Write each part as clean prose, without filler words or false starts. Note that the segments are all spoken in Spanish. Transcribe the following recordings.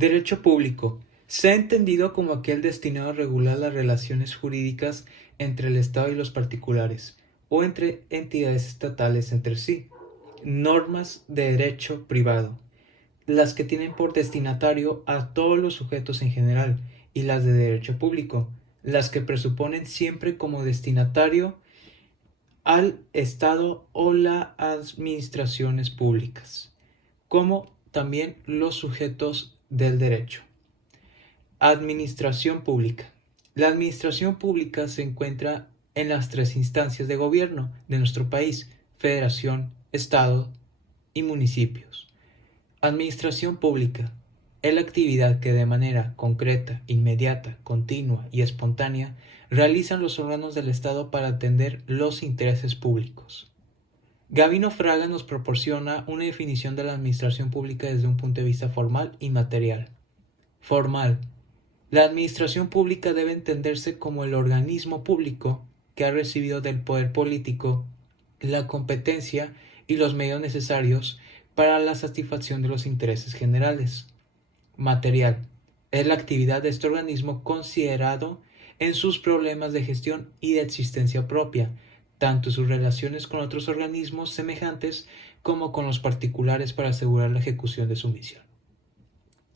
Derecho público. Se ha entendido como aquel destinado a regular las relaciones jurídicas entre el Estado y los particulares, o entre entidades estatales entre sí. Normas de derecho privado, las que tienen por destinatario a todos los sujetos en general, y las de derecho público, las que presuponen siempre como destinatario al Estado o las administraciones públicas, como también los sujetos del derecho. Administración pública. La administración pública se encuentra en las tres instancias de gobierno de nuestro país: federación, estado y municipios. Administración pública es la actividad que de manera concreta, inmediata, continua y espontánea realizan los órganos del Estado para atender los intereses públicos. Gabino Fraga nos proporciona una definición de la administración pública desde un punto de vista formal y material. Formal. La administración pública debe entenderse como el organismo público que ha recibido del poder político la competencia y los medios necesarios para la satisfacción de los intereses generales. Material. Es la actividad de este organismo considerado en sus problemas de gestión y de existencia propia, tanto en sus relaciones con otros organismos semejantes como con los particulares para asegurar la ejecución de su misión.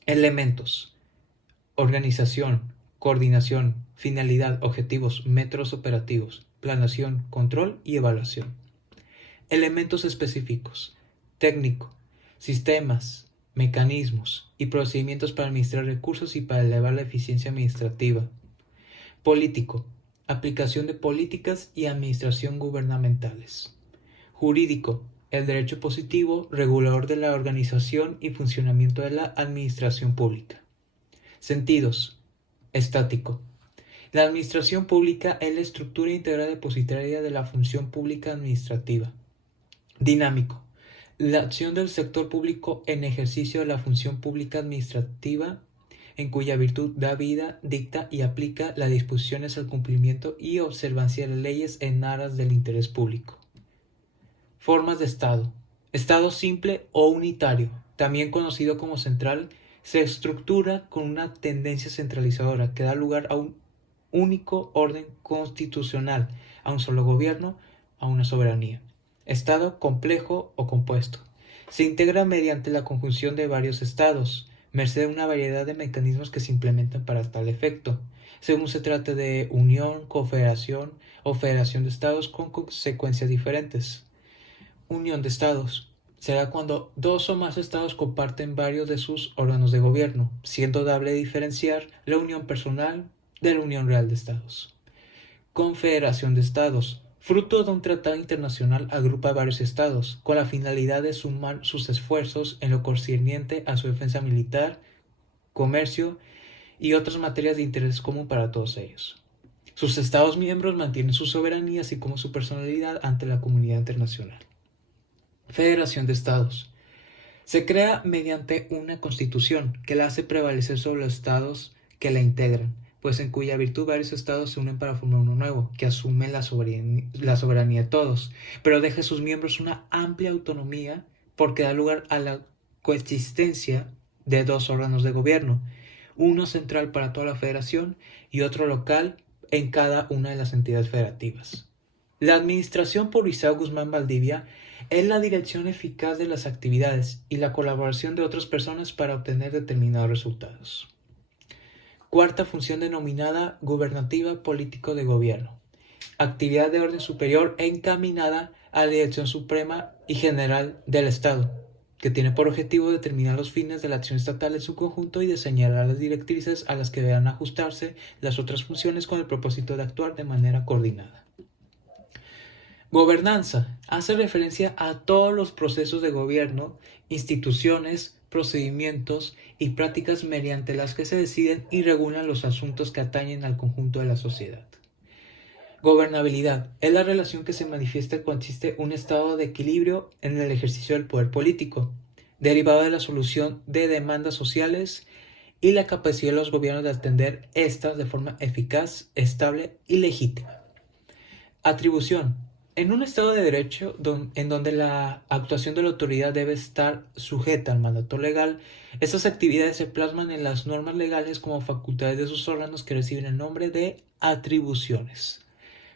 Elementos. Organización, coordinación, finalidad, objetivos, métodos operativos, planeación, control y evaluación. Elementos específicos. Técnico, sistemas, mecanismos y procedimientos para administrar recursos y para elevar la eficiencia administrativa. Político, aplicación de políticas y administración gubernamentales. Jurídico, el derecho positivo, regulador de la organización y funcionamiento de la administración pública. Sentidos. Estático. La administración pública es la estructura integral depositaria de la función pública administrativa. Dinámico. La acción del sector público en ejercicio de la función pública administrativa, en cuya virtud da vida, dicta y aplica las disposiciones al cumplimiento y observancia de las leyes en aras del interés público. Formas de Estado. Estado simple o unitario, también conocido como central, se estructura con una tendencia centralizadora que da lugar a un único orden constitucional, a un solo gobierno, a una soberanía. Estado complejo o compuesto. Se integra mediante la conjunción de varios estados, merced a una variedad de mecanismos que se implementan para tal efecto, según se trate de unión, confederación o federación de estados con consecuencias diferentes. Unión de estados. Se da cuando dos o más estados comparten varios de sus órganos de gobierno, siendo dable diferenciar la unión personal de la unión real de estados. Confederación de estados. Fruto de un tratado internacional, agrupa varios estados, con la finalidad de sumar sus esfuerzos en lo concerniente a su defensa militar, comercio y otras materias de interés común para todos ellos. Sus estados miembros mantienen su soberanía así como su personalidad ante la comunidad internacional. Federación de Estados. Se crea mediante una constitución que la hace prevalecer sobre los estados que la integran, pues en cuya virtud varios estados se unen para formar uno nuevo, que asume la soberanía de todos, pero deja a sus miembros una amplia autonomía porque da lugar a la coexistencia de dos órganos de gobierno, uno central para toda la federación y otro local en cada una de las entidades federativas. La administración por Isao Guzmán Valdivia es la dirección eficaz de las actividades y la colaboración de otras personas para obtener determinados resultados. Cuarta función denominada gubernativa político de gobierno. Actividad de orden superior encaminada a la dirección suprema y general del Estado, que tiene por objetivo determinar los fines de la acción estatal en su conjunto y de señalar las directrices a las que deberán ajustarse las otras funciones con el propósito de actuar de manera coordinada. Gobernanza hace referencia a todos los procesos de gobierno, instituciones, procedimientos y prácticas mediante las que se deciden y regulan los asuntos que atañen al conjunto de la sociedad. Gobernabilidad es la relación que se manifiesta cuando existe un estado de equilibrio en el ejercicio del poder político, derivado de la solución de demandas sociales y la capacidad de los gobiernos de atender estas de forma eficaz, estable y legítima. Atribución En un Estado de Derecho en donde la actuación de la autoridad debe estar sujeta al mandato legal, estas actividades se plasman en las normas legales como facultades de sus órganos que reciben el nombre de atribuciones.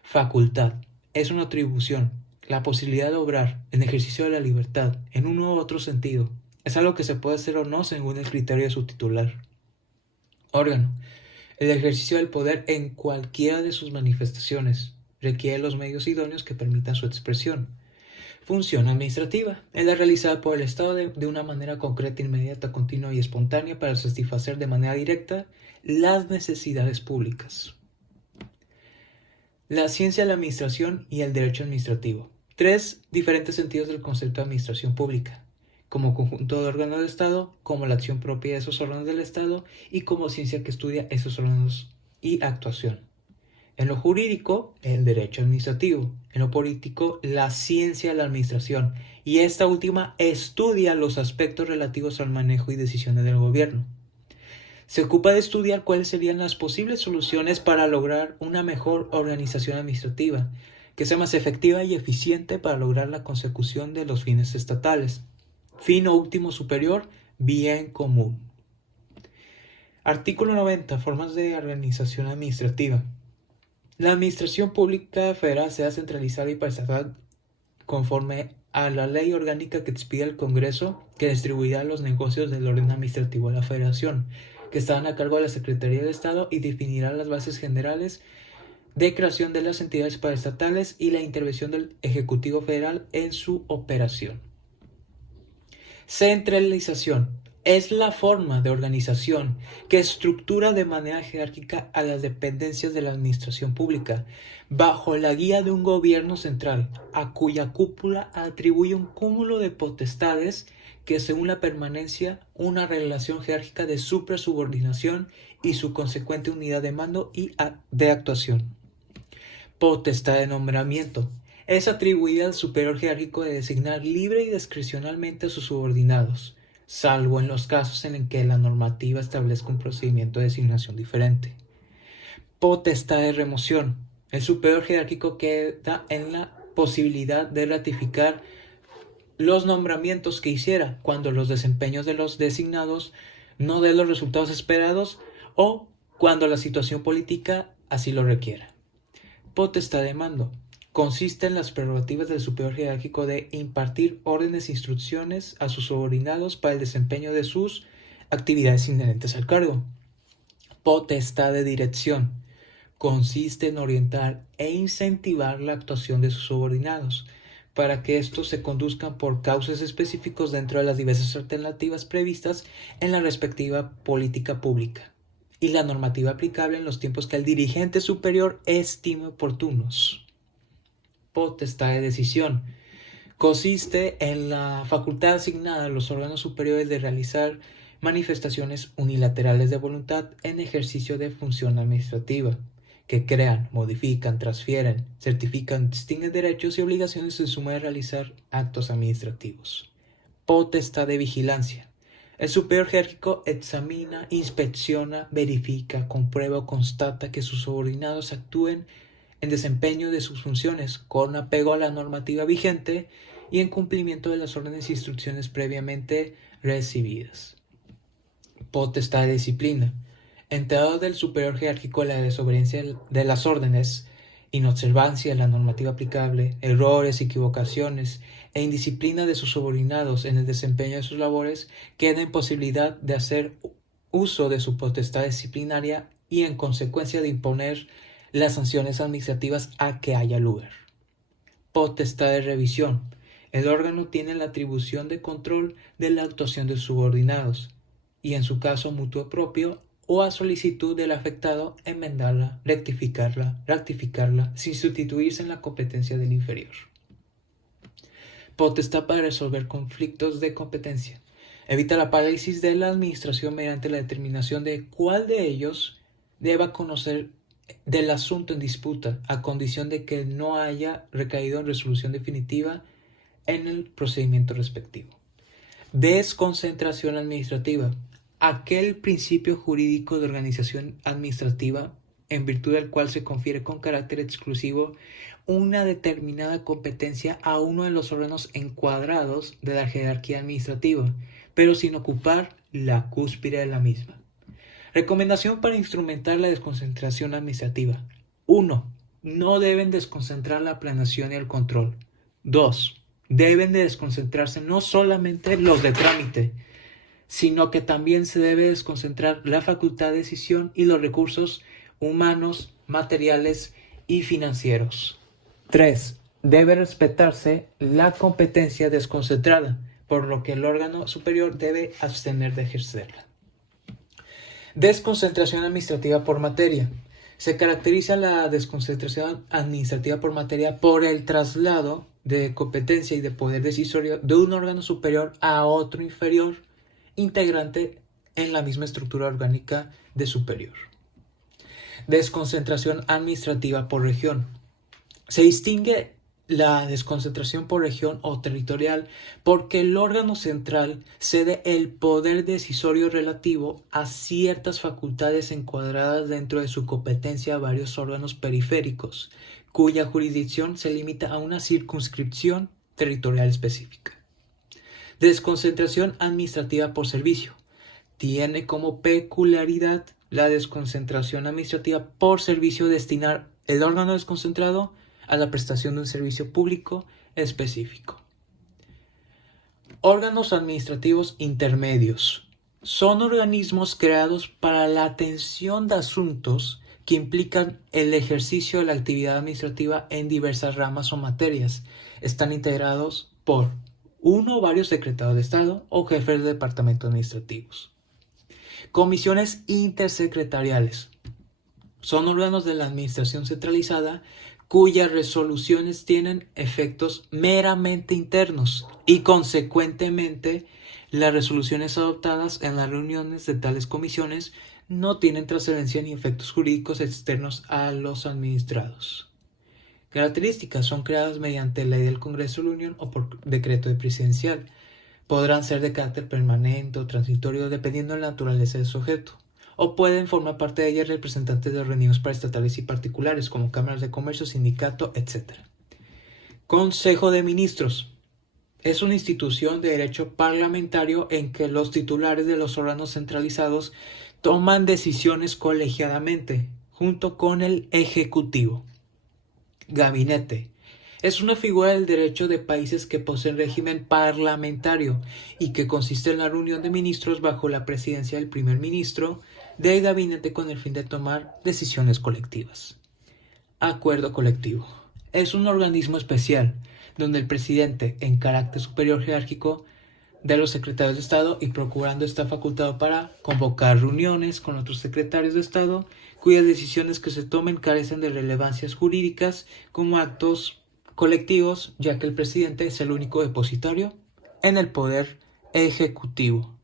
Facultad es una atribución, la posibilidad de obrar en ejercicio de la libertad en uno u otro sentido. Es algo que se puede hacer o no según el criterio de su titular. Órgano: el ejercicio del poder en cualquiera de sus manifestaciones requiere los medios idóneos que permitan su expresión. Función administrativa: es la realizada por el Estado de una manera concreta, inmediata, continua y espontánea para satisfacer de manera directa las necesidades públicas. La ciencia de la administración y el derecho administrativo. Tres diferentes sentidos del concepto de administración pública: como conjunto de órganos del Estado, como la acción propia de esos órganos del Estado y como ciencia que estudia esos órganos y actuación. En lo jurídico, el derecho administrativo. En lo político, la ciencia de la administración. Y esta última estudia los aspectos relativos al manejo y decisiones del gobierno. Se ocupa de estudiar cuáles serían las posibles soluciones para lograr una mejor organización administrativa, que sea más efectiva y eficiente para lograr la consecución de los fines estatales. Fin o último superior, bien común. Artículo 90. Formas de organización administrativa. La administración pública federal sea centralizada y paraestatal conforme a la ley orgánica que expide el Congreso, que distribuirá los negocios del orden administrativo de la Federación, que estarán a cargo de la Secretaría de Estado y definirá las bases generales de creación de las entidades paraestatales y la intervención del Ejecutivo Federal en su operación. Centralización: es la forma de organización que estructura de manera jerárquica a las dependencias de la administración pública, bajo la guía de un gobierno central, a cuya cúpula atribuye un cúmulo de potestades que, según la permanencia, una relación jerárquica de suprasubordinación y su consecuente unidad de mando y de actuación. Potestad de nombramiento: es atribuida al superior jerárquico de designar libre y discrecionalmente a sus subordinados, salvo en los casos en que la normativa establezca un procedimiento de designación diferente. Potestad de remoción: el superior jerárquico queda en la posibilidad de ratificar los nombramientos que hiciera cuando los desempeños de los designados no den los resultados esperados o cuando la situación política así lo requiera. Potestad de mando: consiste en las prerrogativas del superior jerárquico de impartir órdenes e instrucciones a sus subordinados para el desempeño de sus actividades inherentes al cargo. Potestad de dirección: consiste en orientar e incentivar la actuación de sus subordinados para que estos se conduzcan por cauces específicos dentro de las diversas alternativas previstas en la respectiva política pública y la normativa aplicable en los tiempos que el dirigente superior estime oportunos. Potestad de decisión: consiste en la facultad asignada a los órganos superiores de realizar manifestaciones unilaterales de voluntad en ejercicio de función administrativa, que crean, modifican, transfieren, certifican, distinguen derechos y obligaciones en suma de realizar actos administrativos. Potestad de vigilancia: el superior jerárquico examina, inspecciona, verifica, comprueba o constata que sus subordinados actúen en desempeño de sus funciones con apego a la normativa vigente y en cumplimiento de las órdenes e instrucciones previamente recibidas. Potestad de disciplina: enterado del superior jerárquico la desobediencia de las órdenes, inobservancia de la normativa aplicable, errores, equivocaciones e indisciplina de sus subordinados en el desempeño de sus labores, queda en posibilidad de hacer uso de su potestad disciplinaria y en consecuencia de imponer las sanciones administrativas a que haya lugar. Potestad de revisión: el órgano tiene la atribución de control de la actuación de sus subordinados y, en su caso mutuo propio o a solicitud del afectado, enmendarla, ratificarla sin sustituirse en la competencia del inferior. Potestad para resolver conflictos de competencia: evita la parálisis de la administración mediante la determinación de cuál de ellos deba conocer del asunto en disputa, a condición de que no haya recaído en resolución definitiva en el procedimiento respectivo. Desconcentración administrativa: aquel principio jurídico de organización administrativa en virtud del cual se confiere con carácter exclusivo una determinada competencia a uno de los órganos encuadrados de la jerarquía administrativa, pero sin ocupar la cúspide de la misma. Recomendación para instrumentar la desconcentración administrativa. 1. No deben desconcentrar la planeación y el control. 2. Deben de desconcentrarse no solamente los de trámite, sino que también se debe desconcentrar la facultad de decisión y los recursos humanos, materiales y financieros. 3. Debe respetarse la competencia desconcentrada, por lo que el órgano superior debe abstener de ejercerla. Desconcentración administrativa por materia. Se caracteriza la desconcentración administrativa por materia por el traslado de competencia y de poder decisorio de un órgano superior a otro inferior, integrante en la misma estructura orgánica de superior. Desconcentración administrativa por región. Se distingue la desconcentración por región o territorial porque el órgano central cede el poder decisorio relativo a ciertas facultades encuadradas dentro de su competencia a varios órganos periféricos, cuya jurisdicción se limita a una circunscripción territorial específica. Desconcentración administrativa por servicio. Tiene como peculiaridad la desconcentración administrativa por servicio destinar el órgano desconcentrado a la prestación de un servicio público específico. Órganos administrativos intermedios. Son organismos creados para la atención de asuntos que implican el ejercicio de la actividad administrativa en diversas ramas o materias. Están integrados por uno o varios secretarios de Estado o jefes de departamento administrativos. Comisiones intersecretariales. Son órganos de la administración centralizada cuyas resoluciones tienen efectos meramente internos y consecuentemente las resoluciones adoptadas en las reuniones de tales comisiones no tienen trascendencia ni efectos jurídicos externos a los administrados. Características: son creadas mediante ley del Congreso de la Unión o por decreto presidencial. Podrán ser de carácter permanente o transitorio dependiendo de la naturaleza del sujeto. O pueden formar parte de ellas representantes de organismos paraestatales y particulares, como cámaras de comercio, sindicato, etc. Consejo de Ministros. Es una institución de derecho parlamentario en que los titulares de los órganos centralizados toman decisiones colegiadamente, junto con el Ejecutivo. Gabinete. Es una figura del derecho de países que poseen régimen parlamentario y que consiste en la reunión de ministros bajo la presidencia del primer ministro del gabinete con el fin de tomar decisiones colectivas. Acuerdo colectivo. Es un organismo especial donde el presidente, en carácter superior jerárquico de los secretarios de Estado y procurando, está facultado para convocar reuniones con otros secretarios de Estado cuyas decisiones que se tomen carecen de relevancias jurídicas como actos colectivos, ya que el presidente es el único depositario en el poder ejecutivo.